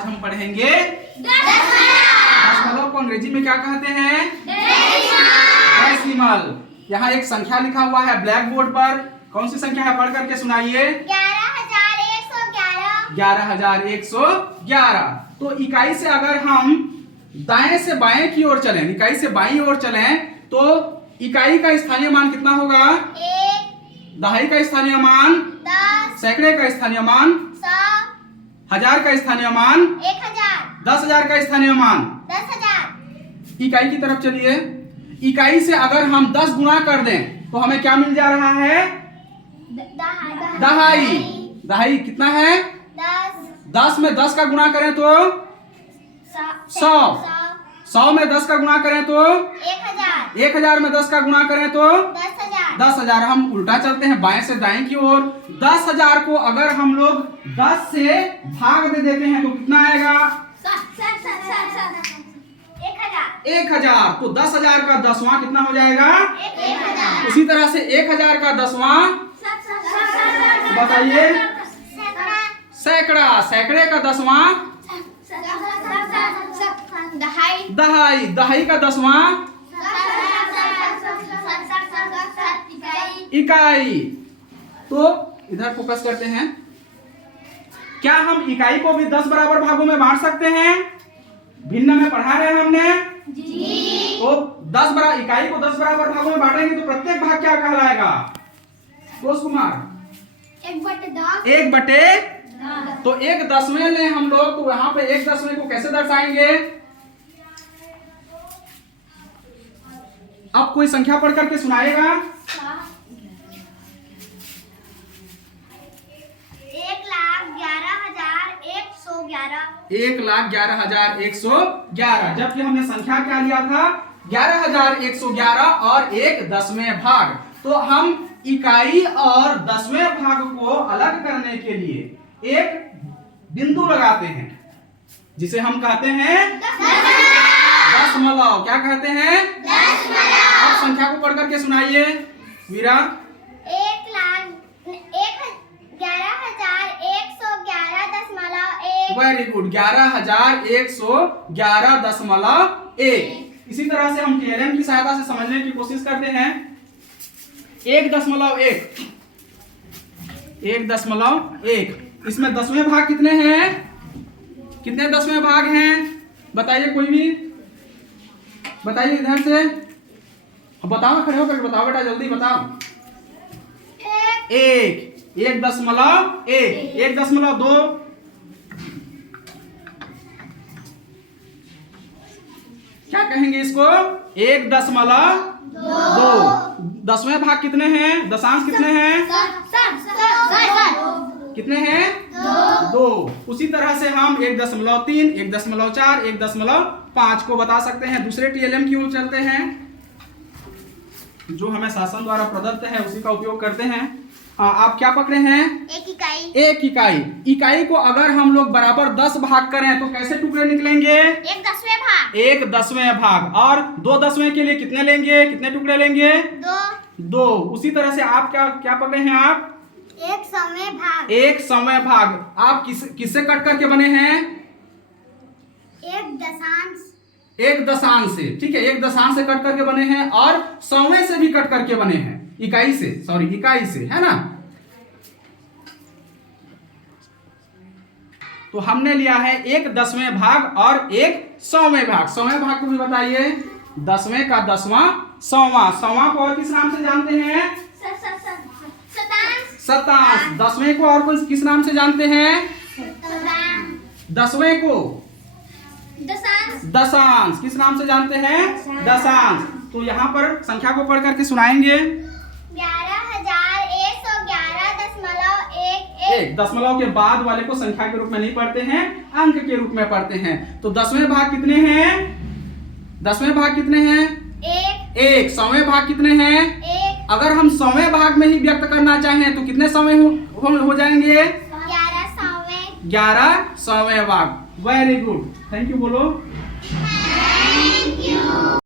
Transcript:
आज हम पढ़ेंगे दशमलव को अंग्रेजी में क्या कहते हैं? डेसिमल। यहाँ एक संख्या लिखा हुआ है ब्लैक बोर्ड पर। कौन सी संख्या है? पढ़ करके सुनाइए। 11,111। तो इकाई से अगर हम दाएं से बाएं की ओर चलें, इकाई से बाईं ओर चलें, तो इकाई का स्थानीय मान कितना होगा? 1, दहाई का स्थानीय मान 10, सैकड़े का स्थानीय मान 100, 1000 का स्थानीय मान 1000, 10,000 का स्थानीय मान 10,000। इकाई की तरफ चलिए। इकाई से अगर हम 10 गुणा कर दें तो हमें क्या मिल जा रहा है? दहाई। दहाई कितना है? 10 में 10 का गुणा करें तो 100। 100 में 10 का गुणा करें तो 1000, 1000 में 10 का गुणा करें तो 10,000। 10,000। हम उल्टा चलते हैं बाएं से दाएं की ओर। 10,000 को अगर हम लोग 10 से भाग दे देते हैं तो कितना आएगा? 1000। तो 10,000 का 10वां कितना हो जाएगा? 1000। उसी तरह से 1000 का 10वां बताइए। सैकड़ा। सैकड़े का 10वां दहाई। दहाई का 10वां इकाई। तो इधर फोकस करते हैं। क्या हम इकाई को भी 10 बराबर भागों में बांट सकते हैं? भिन्न में पढ़ा है हमने। तो 10 बराबर इकाई को 10 बराबर भागों में बांटेंगे तो प्रत्येक भाग क्या कहलाएगा? रोज कुमार 1/10। तो 1/10 लें हम लोग, तो यहाँ पे 1/10 को कैसे दर्शाएंगे? अब कोई संख्या पढ़ करके सुनाएगा। 1,11,111। जबकि हमने संख्या क्या लिया था? 11,111 और 1/10 भाग। तो हम इकाई और 10वें भाग को अलग करने के लिए एक बिंदु लगाते हैं जिसे हम कहते हैं दशमलव। क्या कहते हैं? अब संख्या को पढ़ करके सुनाइए वीरा। 11,111.1। Very good. 11,111.1। इसी तरह से हम टीएलएम की सहायता से समझने की कोशिश करते हैं। 1.1। 1.1। इसमें 10वें भाग कितने हैं? कितने 10वें भाग हैं? बताइए कोई भी बताइए इधर से। बताओ, खड़े होकर बताओ बेटा, जल्दी बताओ। 1.1। 1.2। क्या कहेंगे इसको? 1.2। 10वें भाग कितने हैं? दशांश कितने हैं? कितने हैं? 2। उसी तरह से हम 1.3, 1.4, 1.5 को बता सकते हैं। दूसरे टीएलएम की ओर चलते हैं जो हमें शासन द्वारा प्रदत्त है, उसी का उपयोग करते हैं। आप क्या पकड़े हैं? एक इकाई। इकाई को अगर हम लोग बराबर 10 भाग करें तो कैसे टुकड़े निकलेंगे? 1/10 भाग। और 2/10 के लिए कितने लेंगे? कितने टुकड़े लेंगे? 2। उसी तरह से आप क्या पकड़े हैं? आप एक समय भाग। आप किससे कट करके बने हैं? एक दशांश से। ठीक है, एक दशांश से कट करके बने हैं और 100वें से भी कट करके बने हैं। इकाई से, है ना? तो हमने लिया है 1/10 भाग और 1/100 भाग। 100वें भाग को भी बताइए। 10वें का 10वां 100वां को और किस नाम से जानते हैं? शतांश। 10वें को और किस नाम से जानते हैं? 10वें को दशांश। किस नाम से जानते हैं? दशांश। तो यहाँ पर संख्या को पढ़ करके सुनाएंगे। 11,111.11। दशमलव के बाद वाले को संख्या के रूप में नहीं पढ़ते हैं, अंक के रूप में पढ़ते हैं। तो 10वें भाग कितने हैं? 10वें भाग कितने हैं? 1। 100वें भाग कितने हैं? 1। अगर हम 100वें भाग में ही व्यक्त करना चाहें तो कितने 100वें हो जाएंगे? 11 100वें। 11 100वें भाग। वेरी गुड, थैंक यू बोलो।